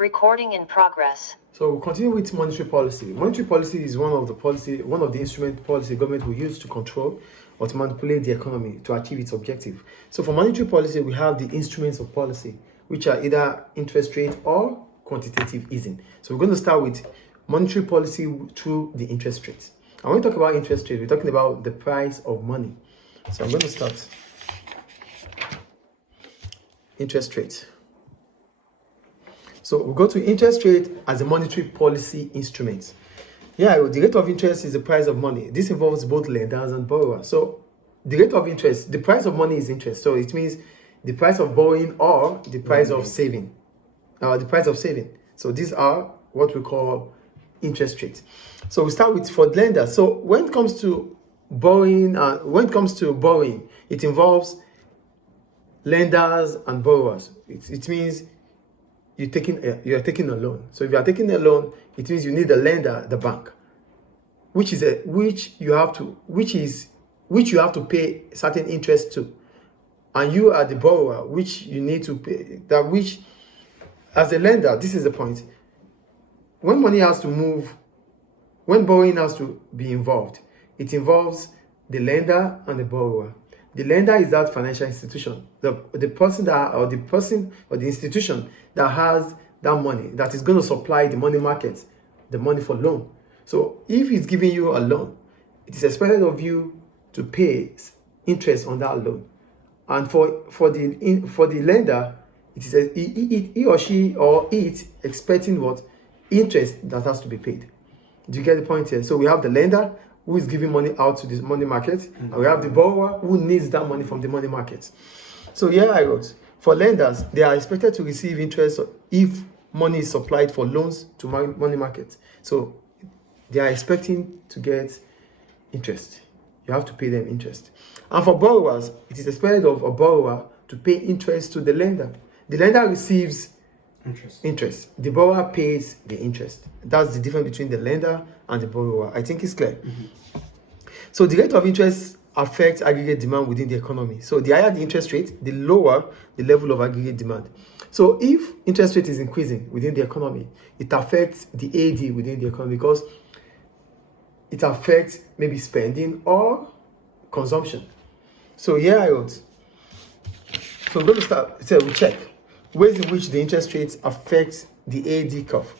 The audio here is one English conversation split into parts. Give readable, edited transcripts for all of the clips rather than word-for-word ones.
Recording in progress. So we'll continue with monetary policy. Monetary policy is one of the instrument policy government will use to control or to manipulate the economy to achieve its objective. So for monetary policy, we have the instruments of policy, which are either interest rate or quantitative easing. So we're going to start with monetary policy through the interest rate. And when we talk about interest rate, we're talking about the price of money. So I'm going to start interest rate. So we'll go to interest rate as a monetary policy instrument. Yeah, the rate of interest is the price of money. This involves both lenders and borrowers. So the rate of interest, the price of money is interest. So it means the price of borrowing or the price of saving. The price of saving. So these are what we call interest rates. So we start with for lenders. So when it comes to borrowing, it involves lenders and borrowers. It means you're taking a loan. So if you are taking a loan, it means you need a lender, the bank, which you have to pay certain interest to, and you are the borrower, which you need to pay that. Which, as a lender, this is the point. When money has to move, when borrowing has to be involved, it involves the lender and the borrower. The lender is that financial institution, the person or the institution that has that money that is going to supply the money market, the money for loan. So if it's giving you a loan, it is expected of you to pay interest on that loan. And for the lender, it is he or she or it expecting what interest that has to be paid. Do you get the point here? So we have the lender who is giving money out to the money market, and we have the borrower who needs that money from the money market. So here I wrote, for lenders, they are expected to receive interest if money is supplied for loans to money market. So they are expecting to get interest. You have to pay them interest. And for borrowers, it is expected of a borrower to pay interest to the lender. The lender receives interest. The borrower pays the interest. That's the difference between the lender and the borrower. I think it's clear. So the rate of interest affects aggregate demand within the economy. So the higher the interest rate, the lower the level of aggregate demand. So if interest rate is increasing within the economy, it affects the AD within the economy because it affects maybe spending or consumption. So here I wrote. So I'm going to start. So we check ways in which the interest rates affect the AD curve.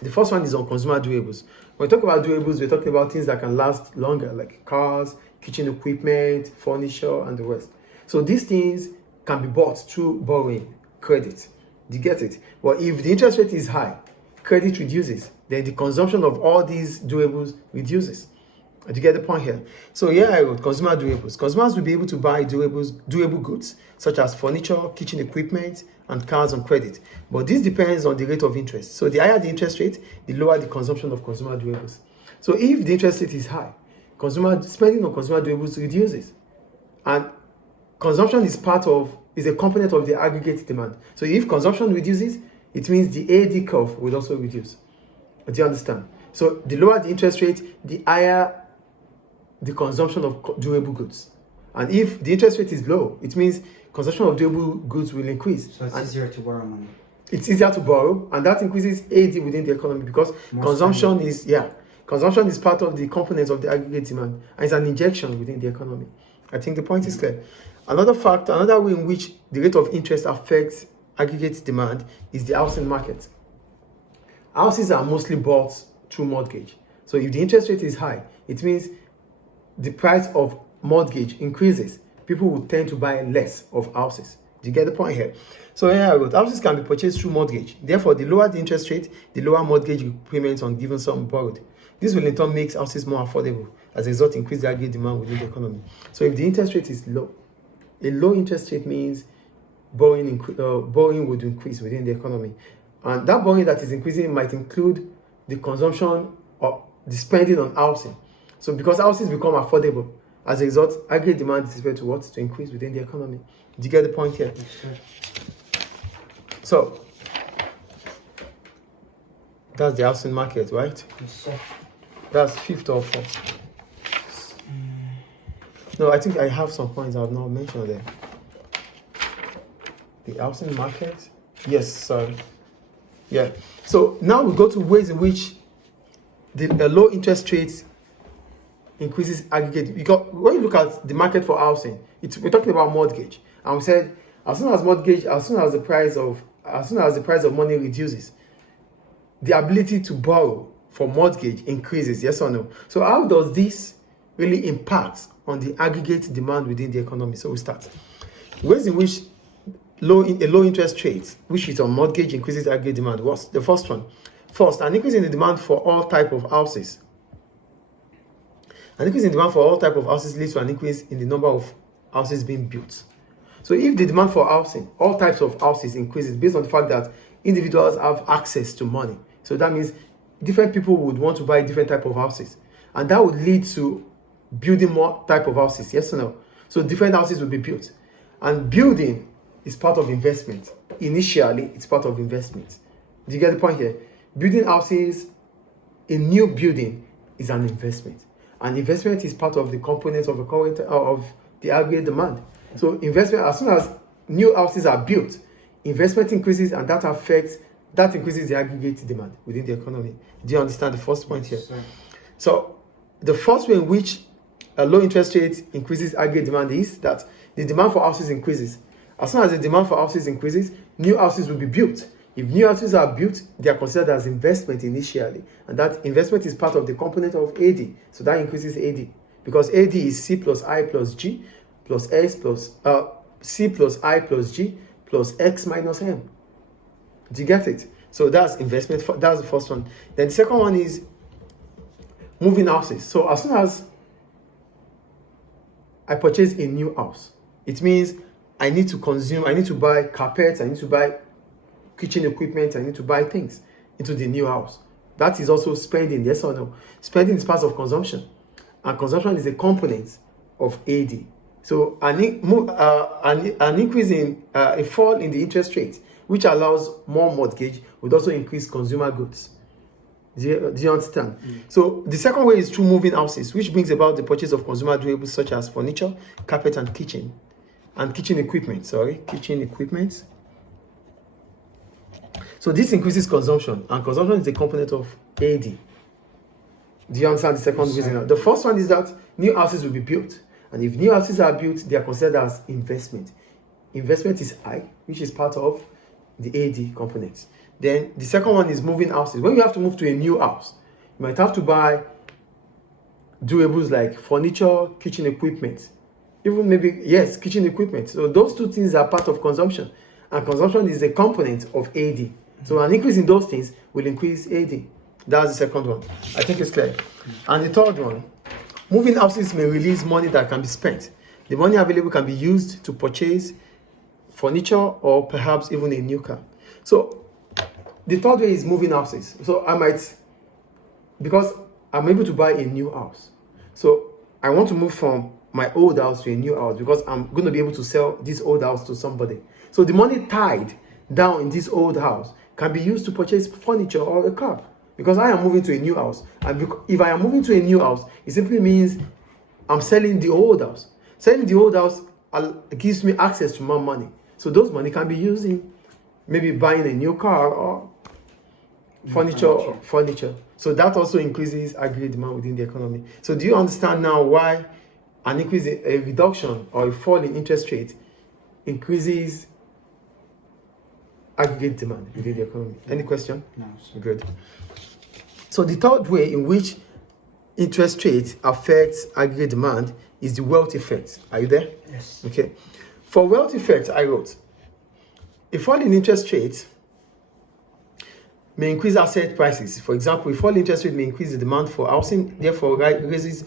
The first one is on consumer durables. When we talk about durables, we're talking about things that can last longer, like cars, kitchen equipment, furniture, and the rest. So these things can be bought through borrowing, credit. Do you get it? But if the interest rate is high, credit reduces, then the consumption of all these durables reduces. Do you get the point here? So here I wrote consumer durables. Consumers will be able to buy durable goods such as furniture, kitchen equipment, and cars on credit. But this depends on the rate of interest. So the higher the interest rate, the lower the consumption of consumer durables. So if the interest rate is high, consumer spending on consumer durables reduces. And consumption is a component of the aggregate demand. So if consumption reduces, it means the AD curve will also reduce. Do you understand? So the lower the interest rate, the higher the consumption of durable goods. And if the interest rate is low, it means consumption of durable goods will increase. So it's easier to borrow money. It's easier to borrow, and that increases AD within the economy because consumption is part of the components of the aggregate demand, and it's an injection within the economy. I think the point is clear. Another way in which the rate of interest affects aggregate demand is the housing market. Houses are mostly bought through mortgage. So if the interest rate is high, it means the price of mortgage increases. People will tend to buy less of houses. Do you get the point here? So here I wrote, houses can be purchased through mortgage. Therefore, the lower the interest rate, the lower mortgage payments on given sum borrowed. This will in turn make houses more affordable. As a result, increase the aggregate demand within the economy. So if the interest rate is low, a low interest rate means borrowing would increase within the economy. And that borrowing that is increasing might include the consumption or the spending on housing. So because houses become affordable, as a result, aggregate demand is expected to increase within the economy. Do you get the point here? Yes, sir. So that's the housing market, right? Yes, sir. That's fifth or fourth. No, I think I have some points I have not mentioned there. The housing market? Yes, sorry. Yeah. So now we go to ways in which the low interest rates increases aggregate. Because when you look at the market for housing, we're talking about mortgage, and we said as soon as the price of money reduces, the ability to borrow for mortgage increases. Yes or no? So how does this really impact on the aggregate demand within the economy? So we start ways in which a low interest rate, which is on mortgage, increases aggregate demand. What's the first one? First, an increase in the demand for all type of houses. An increase in demand for all type of houses leads to an increase in the number of houses being built. So if the demand for housing, all types of houses increases based on the fact that individuals have access to money. So that means different people would want to buy different type of houses. And that would lead to building more type of houses, yes or no? So different houses will be built. And building is part of investment. Initially, it's part of investment. Do you get the point here? Building houses, a new building is an investment. And investment is part of the components of the aggregate demand. So investment, as soon as new houses are built, investment increases, and that increases the aggregate demand within the economy. Do you understand the first point here? Yes, so the first way in which a low interest rate increases aggregate demand is that the demand for houses increases. As soon as the demand for houses increases, new houses will be built. If new houses are built, they are considered as investment initially. And that investment is part of the component of AD. So that increases AD. Because AD is C plus I plus G plus X plus C plus I plus G plus X minus M. Do you get it? So that's investment. That's the first one. Then the second one is moving houses. So as soon as I purchase a new house, it means I need to buy carpets, I need to buy kitchen equipment, I need to buy things into the new house. That is also spending, yes or no? Spending is part of consumption, and consumption is a component of AD. So an increase in a fall in the interest rate, which allows more mortgage, would also increase consumer goods. Do you understand? So the second way is through moving houses, which brings about the purchase of consumer durables such as furniture, carpet, and kitchen equipment. Kitchen equipment. So this increases consumption, and consumption is a component of AD. Do you understand the second reason? The first one is that new houses will be built, and if new houses are built, they are considered as investment. Investment is I, which is part of the AD component. Then the second one is moving houses. When you have to move to a new house, you might have to buy durables like furniture, kitchen equipment, even maybe, yes, kitchen equipment. So those two things are part of consumption, and consumption is a component of AD. So an increase in those things will increase AD. That's the second one. I think it's clear. And the third one, moving houses may release money that can be spent. The money available can be used to purchase furniture or perhaps even a new car. So the third way is moving houses. So because I'm able to buy a new house. So I want to move from my old house to a new house because I'm going to be able to sell this old house to somebody. So the money tied down in this old house can be used to purchase furniture or a car, because I am moving to a new house. And if I am moving to a new house, it simply means I'm selling the old house. Selling the old house gives me access to more money. So those money can be used in maybe buying a new car or furniture. So that also increases aggregate demand within the economy. So do you understand now why a reduction or a fall in interest rate increases aggregate demand within the economy? Any question? No, sir. Good. So the third way in which interest rate affects aggregate demand is the wealth effect. Are you there? Yes. Okay. For wealth effect, I wrote, a fall in interest rate may increase asset prices. For example, a fall in interest rate may increase the demand for housing, therefore raises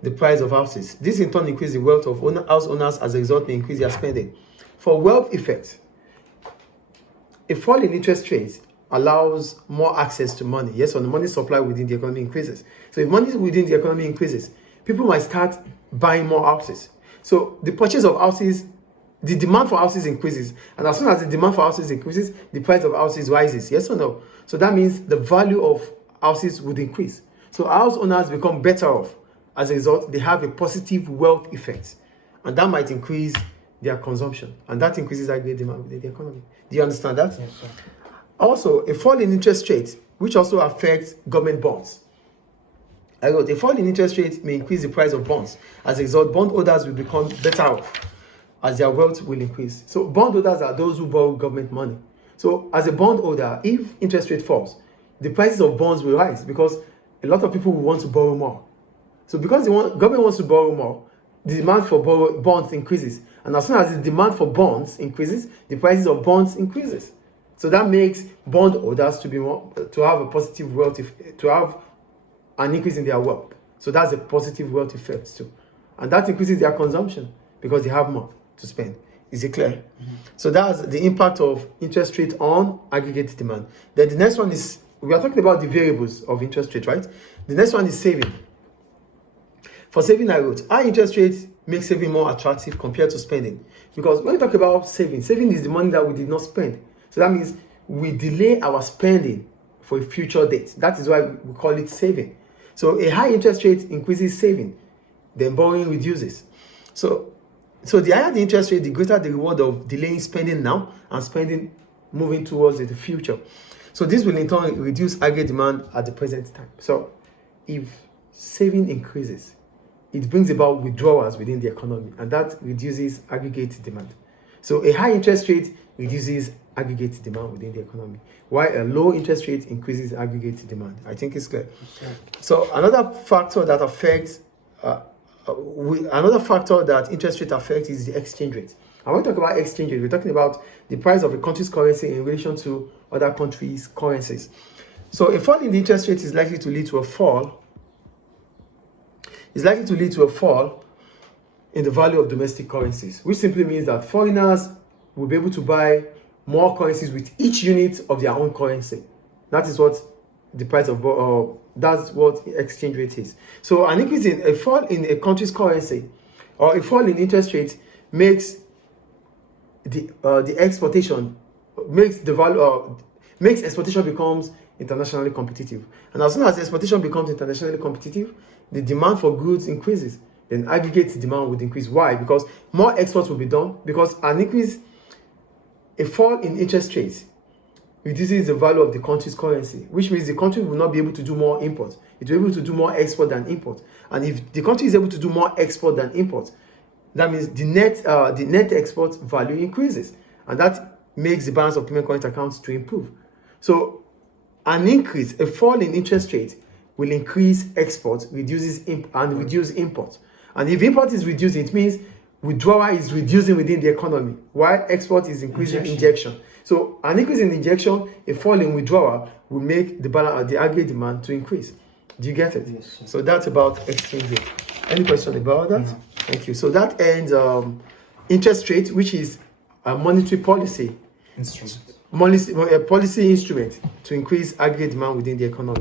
the price of houses. This in turn increases the wealth of house owners, as a result may increase their spending. For wealth effect, a fall in interest rates allows more access to money. Yes, when the money supply within the economy increases. So if money within the economy increases, people might start buying more houses. So the purchase of houses, the demand for houses increases. And as soon as the demand for houses increases, the price of houses rises. Yes or no? So that means the value of houses would increase. So house owners become better off. As a result, they have a positive wealth effect. And that might increase their consumption. And that increases aggregate demand within the economy. Do you understand that? Yes, sir. Also, a fall in interest rate, which also affects government bonds. A fall in interest rate may increase the price of bonds. As a result, bondholders will become better off as their wealth will increase. So bondholders are those who borrow government money. So as a bondholder, if interest rate falls, the prices of bonds will rise because a lot of people will want to borrow more. So because government wants to borrow more, the demand for bonds increases. And as soon as the demand for bonds increases, the prices of bonds increases. So that makes bondholders to have a positive wealth, to have an increase in their wealth. So that's a positive wealth effect too. And that increases their consumption because they have more to spend. Is it clear? Mm-hmm. So that's the impact of interest rate on aggregate demand. Then the next one is, we are talking about the variables of interest rate, right? The next one is saving. For saving, I wrote, high interest rates make saving more attractive compared to spending. Because when we talk about saving is the money that we did not spend. So that means we delay our spending for a future date. That is why we call it saving. So a high interest rate increases saving, then borrowing reduces. So the higher the interest rate, the greater the reward of delaying spending now and spending moving towards the future. So this will in turn reduce aggregate demand at the present time. So if saving increases, it brings about withdrawals within the economy, and that reduces aggregate demand. So a high interest rate reduces aggregate demand within the economy, while a low interest rate increases aggregate demand. I think it's clear. Okay. So another factor that affects another factor that interest rate affects is the exchange rate. And when we talk about exchange rate, we're talking about the price of a country's currency in relation to other countries' currencies. So a fall in the interest rate is likely to lead to a fall. Is likely to lead to a fall in the value of domestic currencies, which simply means that foreigners will be able to buy more currencies with each unit of their own currency. That is what the price of that's what exchange rate is. So an increase in a fall in a country's currency or a fall in interest rate makes the exportation makes the value makes exportation becomes internationally competitive. And as soon as exportation becomes internationally competitive, the demand for goods increases. Then aggregate demand would increase. Why? Because more exports will be done. Because a fall in interest rates reduces the value of the country's currency, which means the country will not be able to do more import. It will be able to do more export than import. And if the country is able to do more export than import, that means the net export value increases. And that makes the balance of payment current accounts to improve. So a fall in interest rate will increase export, reduce import. And if import is reducing, it means withdrawal is reducing within the economy, while export is increasing injection. So an increase in injection, a fall in withdrawal will make the aggregate demand to increase. Do you get it? Yes. So that's about exchange rate. Any question about that? No. Thank you. So that ends interest rate, which is a monetary policy instrument. Policy instrument to increase aggregate demand within the economy.